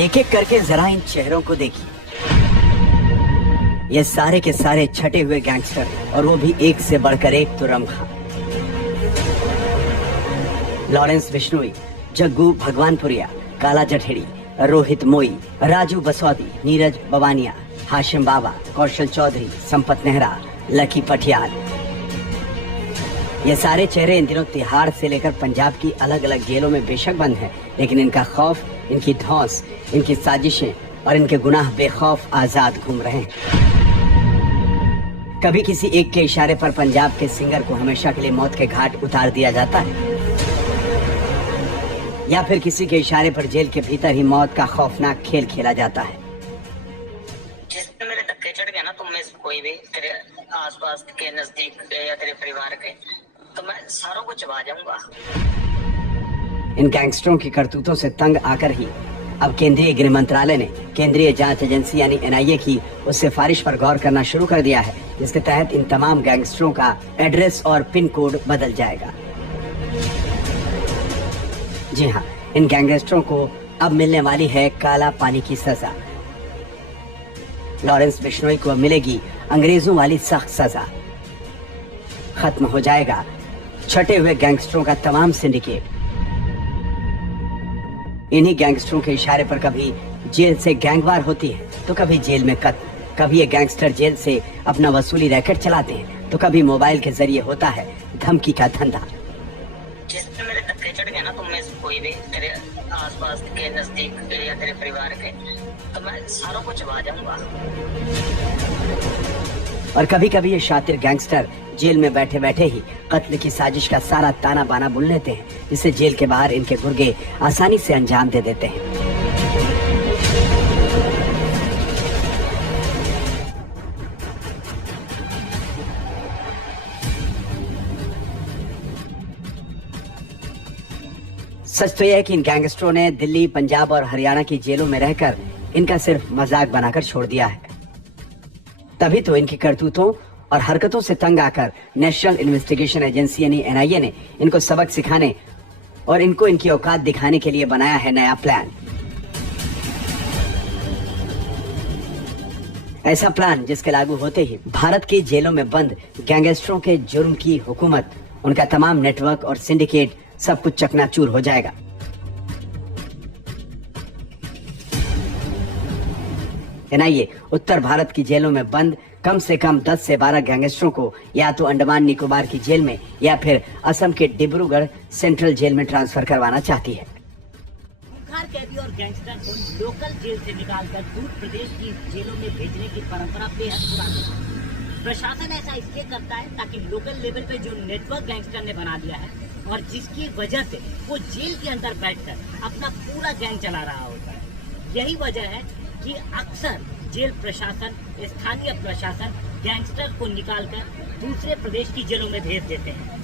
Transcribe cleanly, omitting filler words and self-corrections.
एक एक करके जरा इन चेहरों को देखिए। ये सारे के सारे छटे हुए गैंगस्टर, और वो भी एक से बढ़कर एक। तुरम खां, लॉरेंस बिश्नोई, जग्गू भगवानपुरिया, काला जठेड़ी, रोहित मोई, राजू बसौदी, नीरज बवानिया, हाशिम बाबा, कौशल चौधरी, संपत नेहरा, लकी पटियाल। ये सारे चेहरे इन दिनों तिहाड़ से लेकर पंजाब की अलग अलग जेलों में बेशक बंद हैं, लेकिन इनका खौफ, इनकी धौंस, इनकी साजिशें और इनके गुनाह बेखौफ आजाद घूम रहे हैं। कभी किसी एक के इशारे पर पंजाब के सिंगर को हमेशा के लिए मौत के घाट उतार दिया जाता है, या फिर किसी के इशारे पर जेल के भीतर ही मौत का खौफनाक खेल खेला जाता है। जिस दिन मेरे धक्के चढ़ गया ना, तुम में से कोई भी, तेरे आसपास के नजदीक या तेरे परिवार के, तो मैं सारों को चबा जाऊंगा। इन गैंगस्टरों की करतूतों से तंग आकर ही अब केंद्रीय गृह मंत्रालय ने केंद्रीय जांच एजेंसी यानी एनआईए की उस सिफारिश पर गौर करना शुरू कर दिया है, जिसके तहत इन तमाम गैंगस्टरों का एड्रेस और पिन कोड बदल जाएगा। जी हाँ, इन गैंगस्टरों को अब मिलने वाली है काला पानी की सजा। लॉरेंस बिश्नोई को अब मिलेगी अंग्रेजों वाली सख्त सजा। खत्म हो जाएगा छटे हुए गैंगस्टरों का तमाम सिंडिकेट। इन्हीं गैंगस्टरों के इशारे पर कभी जेल से गैंगवार होती है, तो कभी जेल में कत्ल। कभी ये गैंगस्टर जेल से अपना वसूली रैकेट चलाते हैं, तो कभी मोबाइल के जरिए होता है धमकी का धंधा। जिस दिन मेरे धक्के चढ़ गया ना, तुम में से कोई भी, तेरे आसपास के नजदीक या तेरे परिवार के, तो मैं सारों को चबा जाऊंगा। और कभी कभी ये शातिर गैंगस्टर जेल में बैठे बैठे ही कत्ल की साजिश का सारा ताना बाना बुन लेते हैं, जिससे जेल के बाहर इनके गुर्गे आसानी से अंजाम दे देते हैं। सच तो यह है कि इन गैंगस्टरों ने दिल्ली, पंजाब और हरियाणा की जेलों में रहकर इनका सिर्फ मजाक बनाकर छोड़ दिया है। तभी तो इनकी करतूतों और हरकतों से तंग आकर नेशनल इन्वेस्टिगेशन एजेंसी यानी एनआईए ने इनको सबक सिखाने और इनको इनकी औकात दिखाने के लिए बनाया है नया प्लान। ऐसा प्लान जिसके लागू होते ही भारत की जेलों में बंद गैंगस्टरों के जुर्म की हुकूमत, उनका तमाम नेटवर्क और सिंडिकेट सब कुछ चकनाचूर हो जाएगा। एनआईए उत्तर भारत की जेलों में बंद कम से कम 10 से 12 गैंगस्टरों को या तो अंडमान निकोबार की जेल में या फिर असम के डिब्रूगढ़ सेंट्रल जेल में ट्रांसफर करवाना चाहती है। खूंखार कैदी और गैंगस्टर को लोकल जेल से निकालकर दूर प्रदेश की जेलों में भेजने की परंपरा बेहद पुरानी है। प्रशासन ऐसा इसलिए करता है ताकि लोकल लेवल पे जो नेटवर्क गैंगस्टर ने बना लिया है और जिसकी वजह से वो जेल के अंदर बैठकर अपना पूरा गैंग चला रहा होता है, यही वजह है कि अक्सर जेल प्रशासन, स्थानीय प्रशासन गैंगस्टर को निकालकर दूसरे प्रदेश की जेलों में भेज देते हैं।